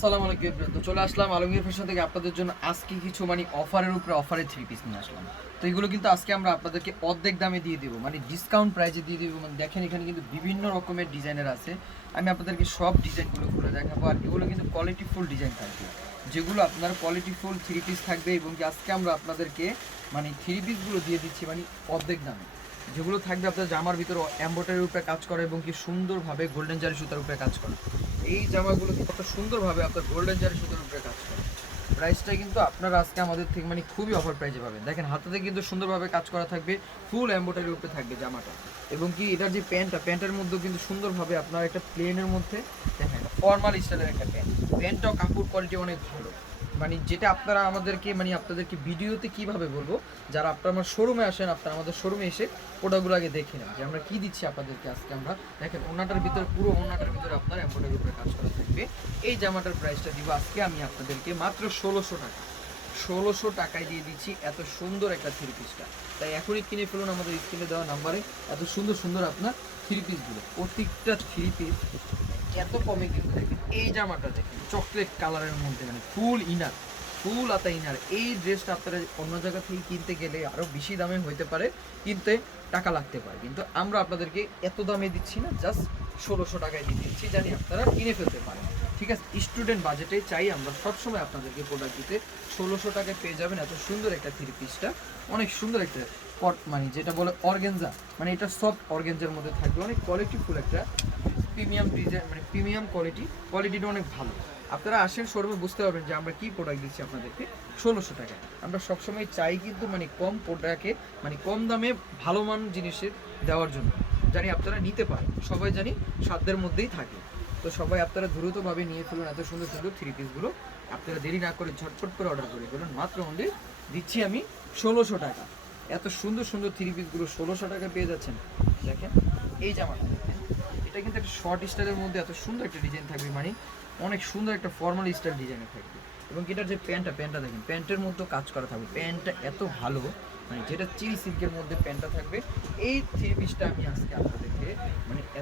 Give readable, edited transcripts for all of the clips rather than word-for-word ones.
আসসালামু আলাইকুম এভরিওয়ান। তো চলে আসলাম আলমগীর ফ্যাশন থেকে আপনাদের জন্য আজকে কিছু অফারের উপরে অফারে থ্রি পিস নিয়ে আসলাম। তো এগুলো কিন্তু আজকে আমরা আপনাদেরকে অর্ধেক দামে দিয়ে দেবো, ডিসকাউন্ট প্রাইসে দিয়ে দেবো। দেখেন এখানে কিন্তু বিভিন্ন রকমের ডিজাইনের আছে। আমি আপনাদেরকে সব ডিজাইনগুলো খুলে দেখাবো। আর এগুলো কিন্তু কোয়ালিটিফুল ডিজাইন থাকবে, যেগুলো আপনার কোয়ালিটিফুল থ্রি পিস থাকবে। এবং কি আজকে আমরা আপনাদেরকে থ্রি পিসগুলো দিয়ে দিচ্ছি অর্ধেক দামে, যেগুলো থাকবে আপনার জামার ভিতরে এমব্রয়ডারির উপরে কাজ করে এবং কি সুন্দরভাবে গোল্ডেন জারি সুতার উপরে কাজ করে। এই জামাগুলো কিন্তু কত সুন্দরভাবে আপনার গোল্ডেন জারি সুতার উপরে কাজ করে। প্রাইসটা কিন্তু আপনারা আজকে আমাদের থেকে খুবই অফার প্রাইসে পাবেন। দেখেন হাতাতে কিন্তু সুন্দরভাবে কাজ করা থাকবে, ফুল এমব্রয়ডারির উপরে থাকবে জামাটা। এবং কি এটার যে প্যান্টের মধ্যেও কিন্তু সুন্দরভাবে আপনার একটা প্লেনের মধ্যে দেখেন ফর্মাল স্টাইলের একটা প্যান্টটাও কাপড় কোয়ালিটি অনেক ভালো। যেটা আপনারা আমাদেরকে আপনাদেরকে ভিডিওতে কিভাবে বলবো, যারা আপনারা আমার শোরুমে আসেন, আপনারা আমাদের শোরুমে এসে প্রোডাক্টগুলো আগে দেখে নেন যে আমরা কি দিচ্ছি আপনাদেরকে। আজকে আমরা দেখেন ওনাটার ভিতরে, পুরো ওনাটার ভিতরে আপনার এমব্রয়ডারির উপরে কাজ করা থাকবে। এই জামাটার প্রাইসটা দিব আজকে আমি আপনাদেরকে মাত্র 1600 টাকা। 1600 টাকায় দিয়ে দিচ্ছি এত সুন্দর একটা থ্রি পিসটা। তাই এখনই কিনে ফেলুন আমাদের স্ক্রিনে দেওয়া নাম্বারে। এত সুন্দর সুন্দর আপনার থ্রি পিসগুলো, প্রত্যেকটা থ্রি পিস এত কমে কিন্তু দেখেন। এই জামাটা দেখেন চকলেট কালারের মধ্যে, ফুল ইনার, ফুল আতা ইনার। এই ড্রেসটা আপনারা অন্য জায়গা থেকে কিনতে গেলে আরও বেশি দামে হইতে পারে, কিনতে টাকা লাগতে পারে, কিন্তু আমরা আপনাদেরকে এত দামে দিচ্ছি না, জাস্ট 1600 টাকায় দিয়ে দিচ্ছি, জানি আপনারা কিনে ফেলতে পারেন। ঠিক আছে, স্টুডেন্ট বাজেটে চাই আমরা সবসময় আপনাদেরকে প্রোডাক্ট দিতে। 1600 টাকায় পেয়ে যাবেন এত সুন্দর একটা থ্রি পিসটা। অনেক সুন্দর একটা কট, যেটা বলে অর্গেনজা, এটা সফট অর্গেনজার মধ্যে থাকবে। অনেক কোয়ালিটিফুল একটা প্রিমিয়াম ডিজাইন, প্রিমিয়াম কোয়ালিটিটা অনেক ভালো। আপনারা আসেন শোরুমে, বুঝতে পারবেন যে আমরা কি প্রোডাক্ট দিচ্ছি আপনাদেরকে 1600 টাকায়। আমরা সবসময় চাই কিন্তু কম প্রোডাক্টে, কম দামে ভালো মান জিনিসের দেওয়ার জন্য, জানি আপনারা নিতে পারেন। সবাই জানি সাধ্যের মধ্যেই থাকে। তো সবাই আপনারা দ্রুতভাবে নিয়ে ফেলুন এত সুন্দর সুন্দর থ্রি পিসগুলো। আপনারা দেরি না করে ঝটপট করে অর্ডার করে ফেলুন। মাত্র অনলি দিচ্ছি আমি 1600 টাকা। এত সুন্দর সুন্দর থ্রি পিসগুলো 1600 টাকা পেয়ে যাচ্ছেন। দেখেন এই জামাটা, এটা কিন্তু একটা শর্ট স্টাইলের মধ্যে এত সুন্দর একটা ডিজাইন থাকবে, অনেক সুন্দর একটা ফর্মাল স্টাইল ডিজাইনের থাকবে। এবং এটার যে প্যান্টটা দেখেন, প্যান্টের মধ্যেও কাজ করা থাকবে। প্যান্টটা এত ভালো, যেটা চিল সিল্কের মধ্যে প্যান্টটা থাকবে। এই থ্রি পিসটা আমি আজকে আপনাদেরকে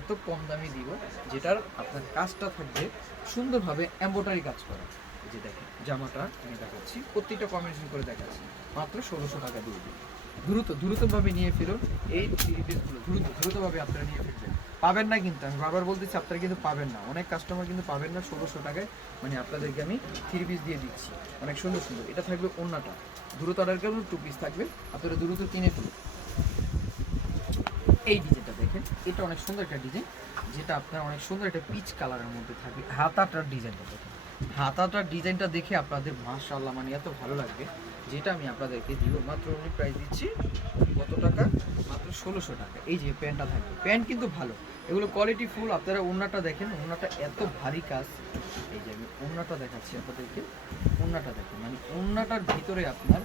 এত কম দামে দিব, যেটার আপনার কাজটা থাকবে সুন্দরভাবে এমব্রয়ডারি কাজ করা। এই যে দেখেন জামাটা আমি দেখাচ্ছি, প্রত্যেকটা কম্বিনেশন করে দেখাচ্ছি, মাত্র 1600 টাকা দিয়ে দিই। দ্রুতভাবে নিয়ে ফেলুন এই থ্রি পিসগুলো, দ্রুতভাবে আপনারা নিয়ে ফেলবেন। পাবেন না কিন্তু, আমি বারবার বলতেছি, আপনারা কিন্তু পাবেন না, অনেক কাস্টমার কিন্তু পাবেন না 1600 টাকায়। আপনাদেরকে আমি থ্রি পিস দিয়ে দিচ্ছি, অনেক সুন্দর সুন্দর। এটা থাকবে ওন্নাটা, দ্রুত অর্ডার করুন, 2 পিস থাকবে, আপনারা দ্রুত কিনে ফেলুন। এই ডিজাইনটা দেখেন, এটা অনেক সুন্দর একটা ডিজাইন, যেটা আপনার অনেক সুন্দর একটা পিচ কালারের মধ্যে থাকবে। হাতাটার ডিজাইনটা দেখেন, হাতাটার ডিজাইনটা দেখে আপনাদের মাশাআল্লাহ এত ভালো লাগবে, যেটা আমি আপনাদেরকে দিব। মাত্র অনেক প্রাইস দিচ্ছি কত টাকা, মাত্র 1600 টাকা। এই যে প্যান্টটা থাকবে, প্যান্ট কিন্তু ভালো, এগুলো কোয়ালিটি ফুল। আপনারা ওন্নাটা দেখেন, ওন্নাটা এত ভারী কাজ। এই যে আমি ওন্নাটা দেখাচ্ছি আপনাদেরকে, ওন্নাটা দেখেন, ওন্নাটার ভিতরে আপনার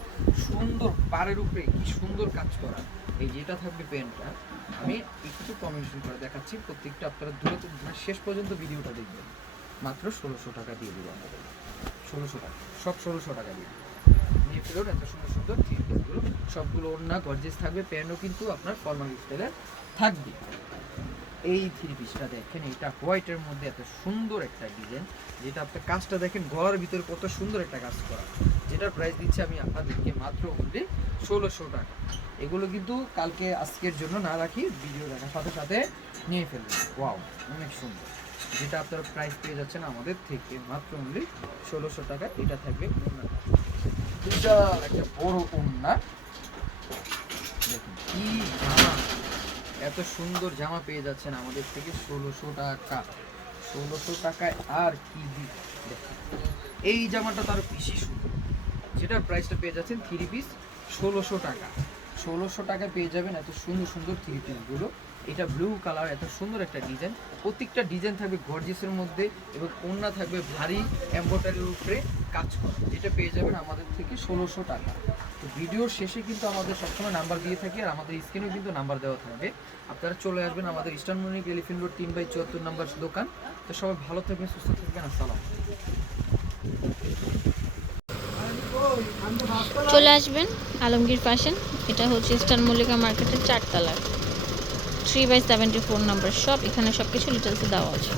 সুন্দর পাড়ের উপরে কি সুন্দর কাজ করা। এই যেটা থাকবে প্যান্টটা, আমি একটু কম্বিনেশন করে দেখাচ্ছি, প্রত্যেকটা আপনারা দ্রুত শেষ পর্যন্ত ভিডিওটা দেখবেন। মাত্র 1600 টাকা দিয়ে দেবো আমাদের, 1600 টাকা, সব 1600 টাকা দিয়ে দেবো। নিয়ে ফেলুন এত সুন্দর সুন্দর থ্রি পিসগুলো, সবগুলো ওড়না গর্জিয়াস থাকবে, প্যান্টও কিন্তু আপনার ফর্মাল স্টাইলের থাকবে। এই থ্রি পিসটা দেখেন, এটা হোয়াইটের মধ্যে এত সুন্দর একটা ডিজাইন, যেটা আপনার কাজটা দেখেন গলার ভিতরে কত সুন্দর একটা কাজ করা, যেটার প্রাইস দিচ্ছি আমি আপনাদেরকে মাত্র অনলি 1600 টাকা। এগুলো কিন্তু কালকে আজকের জন্য না রাখি, ভিডিও দেখার সাথে সাথে নিয়ে ফেলবেন। ওয়াও, অনেক সুন্দর, যেটা আপনারা প্রাইস পেয়ে যাচ্ছেন আমাদের থেকে মাত্র অনলি 1600 টাকা। এটা থাকবে ওড়নাটা, দুটা একটা বড় ওড়না। দেখুন কি জামা, এত সুন্দর জামা পেয়ে যাচ্ছেন আমাদের থেকে 1600 টাকা। 1600 টাকায় আর কি দিই, দেখুন এই জামাটা তার বেশি সুন্দর, যেটার প্রাইসটা পেয়ে যাচ্ছেন থ্রি পিস 1600 টাকা। 1600 টাকায় পেয়ে যাবেন এত সুন্দর সুন্দর থ্রি পিসগুলো। এটা ব্লু কালার, এত সুন্দর একটা ডিজাইন, প্রত্যেকটা ডিজাইন থাকবে গর্জিয়াসের মধ্যে, এবং ওড়না থাকবে ভারী এমব্রয়ডারির উপরে কাজ করা, যেটা পেয়ে যাবেন আমাদের থেকে 1600 টাকা। তো ভিডিওর শেষে কিন্তু আমাদের সবসময় নাম্বার দিয়ে থাকি, আর আমাদের স্ক্রিনেও কিন্তু নাম্বার দেওয়া থাকবে। আপনারা চলে আসবেন আমাদের ইস্টার্ন মনিক এলিফেন্ট রোড 3/74 নম্বর দোকান। তো সবাই ভালো থাকবেন, সুস্থ থাকবেন, আসসালাম। চলে আসবেন আলমগীর ফ্যাশন, এটা হচ্ছে ইস্টার্ন মল্লিকা মার্কেটের 4 তলার 3/74 নম্বর শপ। এখানে সব কিছু ডিটেলসে দেওয়া আছে।